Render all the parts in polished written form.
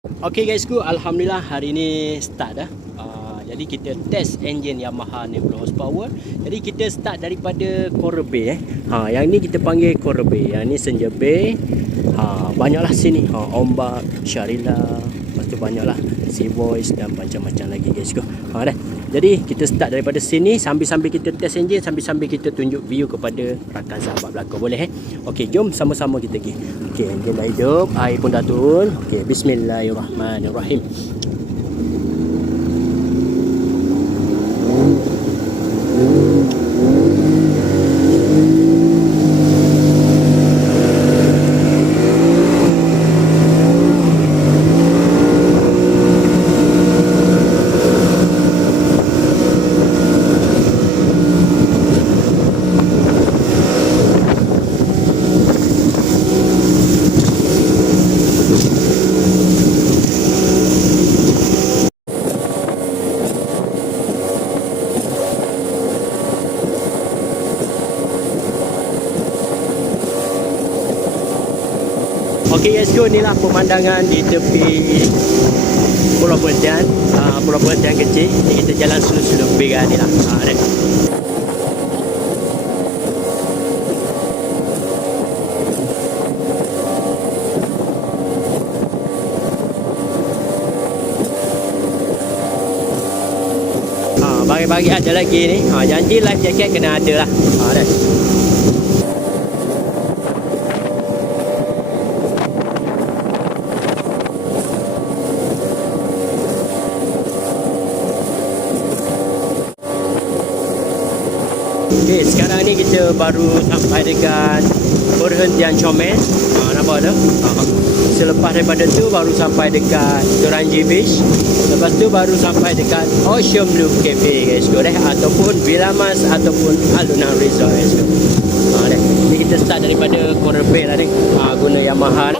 Okay guysku, Alhamdulillah hari ni start dah. Jadi kita test engine Yamaha 60 horsepower. Jadi kita start daripada Coral Bay yang ni kita panggil Coral Bay. Yang ni Senja Bay. Banyaklah sini. Ombak, Sharila, lepas tu banyaklah Sea Voice dan macam-macam lagi guysku. Dah. Jadi kita start daripada sini sambil-sambil kita test engine, sambil-sambil kita tunjuk view kepada rakan sahabat belakang. Boleh Okey, jom sama-sama kita pergi. Okey, engine dah hidup, air pun dah turun. Okey, bismillahirrahmanirrahim. Okey guysku, inilah pemandangan di tepi Pulau Perhentian. Pulau Perhentian kecil. Ni kita jalan slow-slow bega ni lah. Bagi-bagi ada lagi ni. Janji life jacket kena ada lah. Dah. Okay, sekarang ni kita baru sampai dekat Perhentian Comel. Nampak tak? Selepas daripada tu baru sampai dekat Turangi Beach. Lepas tu baru sampai dekat Ocean Blue Cafe guys. Ataupun Villa Mas ataupun Aluna Resort guys. Ni kita start daripada Coral Bay lah ni. Guna Yamaha.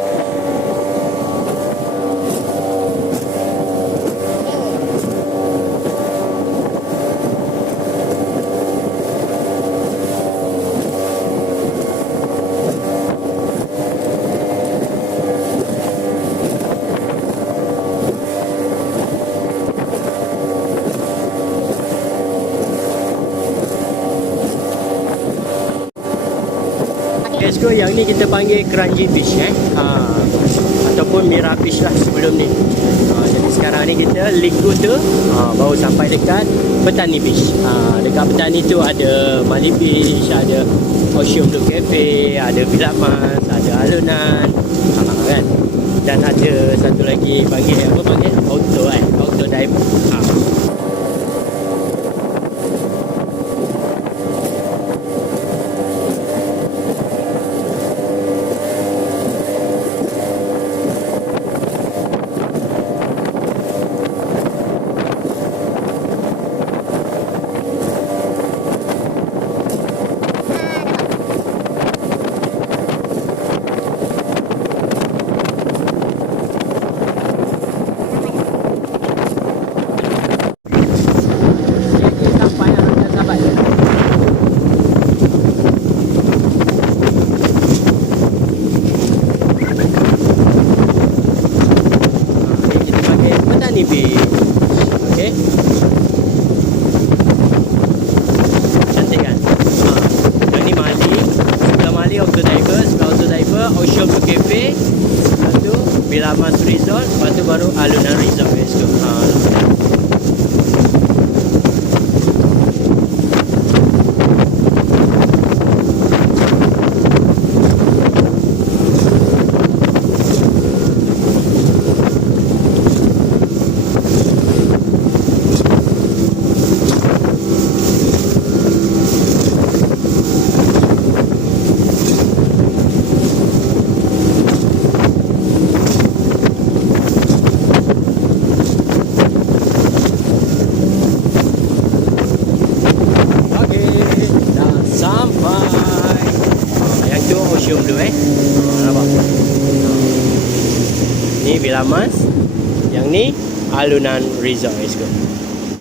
Guysku, yang ni kita panggil Kranji Beach ataupun Mira Beach lah sebelum ni. Jadi sekarang ni kita Liku tu baru sampai dekat Petani Beach. Dekat Petani tu ada Mali Beach, ada Ocean Blue Cafe, ada Villa Mas, ada Alunan, kan? Dan ada satu lagi panggil Auto Dive. Okey. Cantik kan? Yang ni Mali. Sebelah Mali Auto Diver, Ocean Blue Cafe. Lepas tu Villa Mas Resort. Lepas tu baru Aluna Resort guys tu. Ocean Blue nampak? Ni Villa Mas, yang ni Alunan Resort guys.